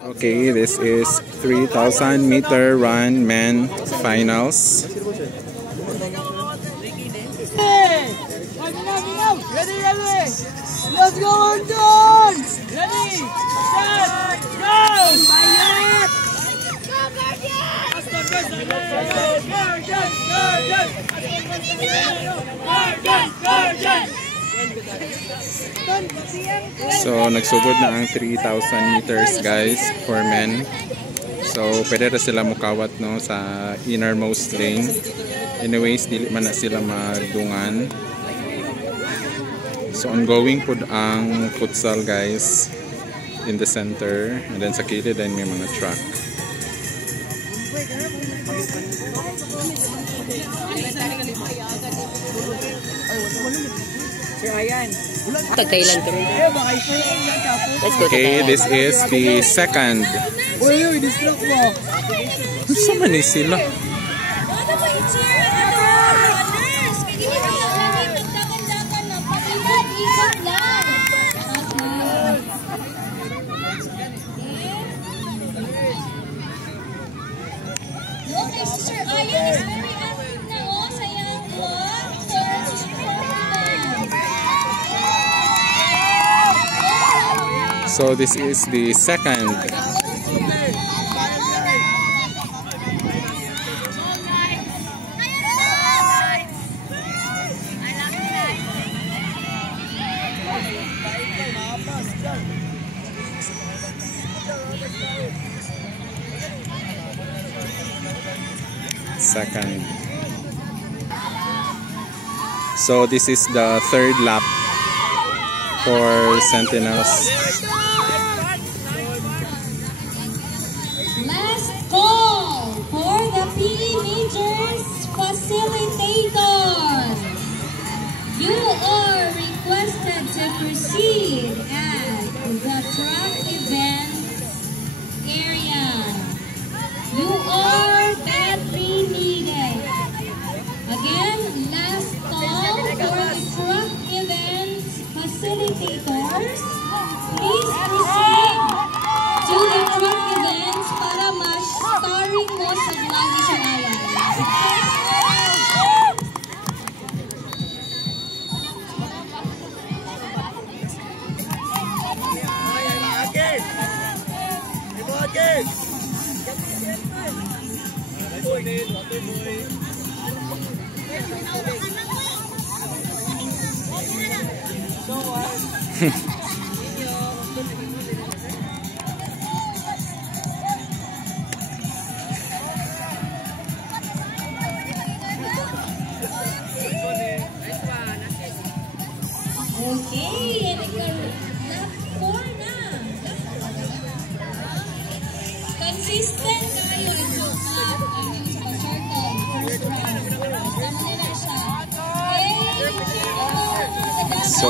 Okay, this is 3,000 meter run men finals. Ready, ready! Let's go, Anton! Ready, set, go! Bayat! So, nagsugod na ang 3,000 meters guys for men. So, pwede na sila mukawat no, sa innermost lane. Anyways, dili man na sila madungan. So, ongoing po ang futsal guys in the center. And then sa kilid din may mga track. Okay, this is the second. Sama ni sila. So this is the second. So this is the third lap for Sentinels. Last call for the PE Majors facilitator. You are requested to proceed at the track event area. You are badly needed. Again, last call for the track event facilitators. Please proceed to the track events para ma-starring mo sa vlog sa ngayon. Okay, and lap 4 na. Consistent kayo yung lap ay sa pag-circle. First round. Sama na siya. So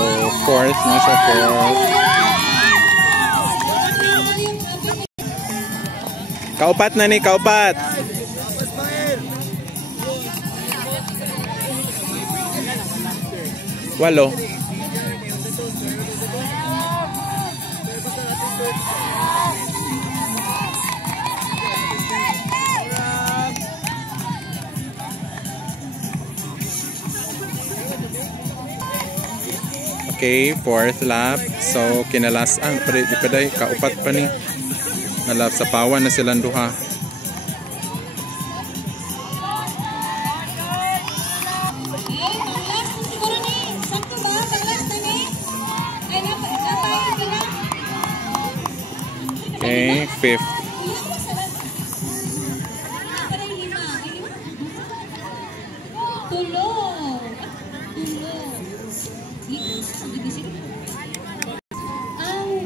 fourth na siya, fourth. Kaupat na ni, kaupat. Walo. Okay, fourth lap. So kinalasan, di pa day, kaupat pa ni. Nalap sa pawan na silang duha. Okay, fifth.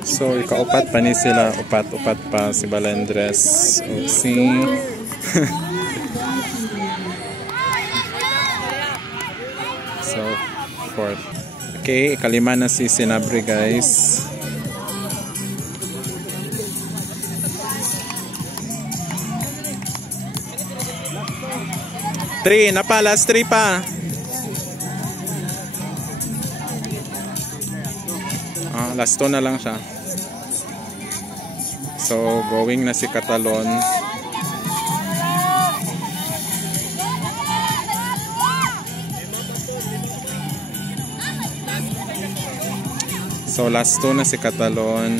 So, ikaupat pa ni sila. Upat-upat pa si Balendres. Oopsie. So, fourth. Okay, ikalima na si Sinabre, guys. Three, napa, last 3 pa. Last 2 na lang siya. So, going na si Catalon. So, last 2 na si Catalon.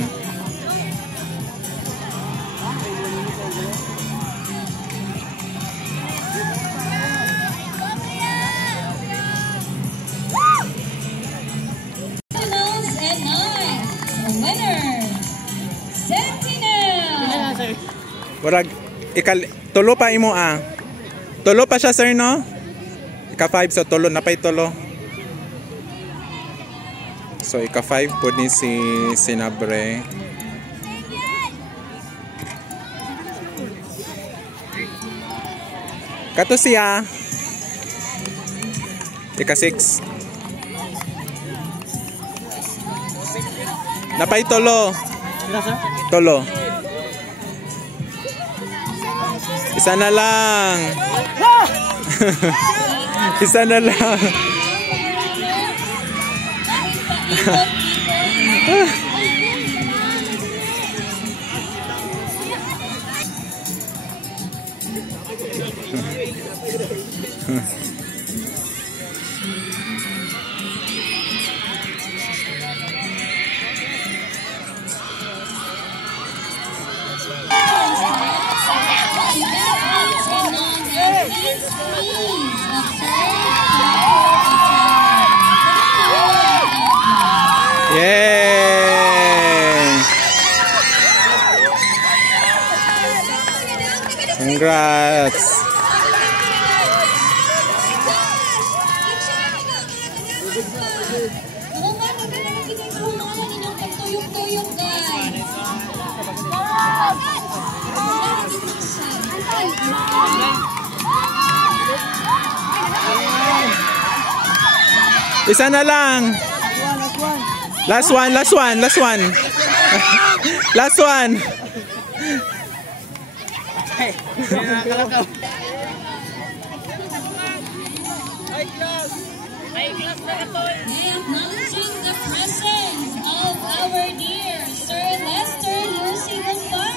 Warag, tulo pa imo ah. Tulo pa siya sir no? Ika 5 so tulo, napay tulo. So ika 5 po ni si Sinabre. Kato siya. Ika 6. Napay tulo. Tulo. Isa na lang. Isa na lang. Yay! Congrats! Isa na lang. Last one. Last one. Acknowledging the presence of our dear Sir Lester Lucy Romban.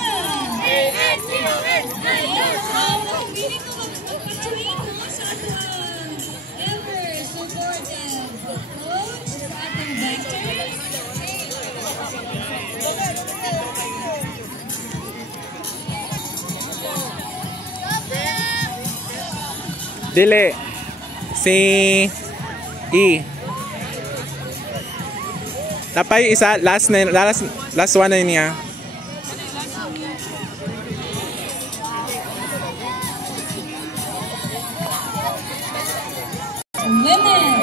Ever supported coach sa ating vectors. Dili. Si E. Tapay isa last one na niya. Women.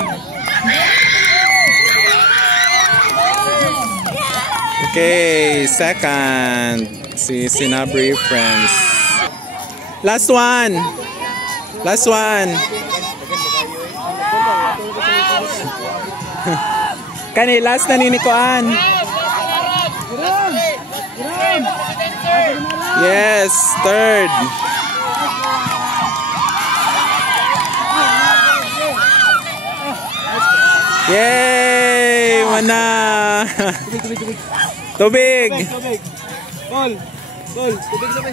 Okay, second si Sinabre Friends. Last one. Kani last na ninikuan. Yes, third. Yay! Mana! Tubig! Gol! Tubig sabay!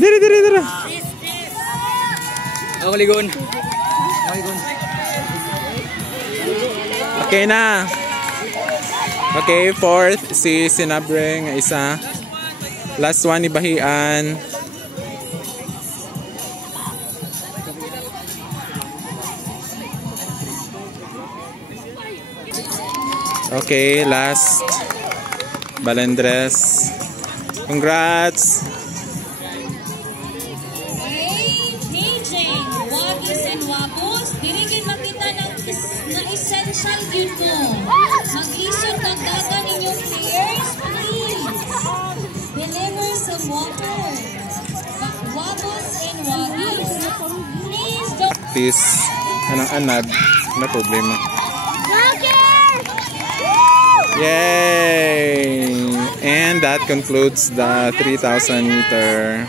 Diri! Ako ligon! Okay na. Okay, fourth si Sinabre nga isa. Last one ni Bahian. Okay, last Balendres. Congrats. DJ, Wagis and Wabos, dirigin makita na essential yun mo. Mag-isip ng data ninyong players, please. Deliver some water. Wabos and Wagis, please don't... Practice. Anong anad? Na problema. Yay! And that concludes the 3,000 meter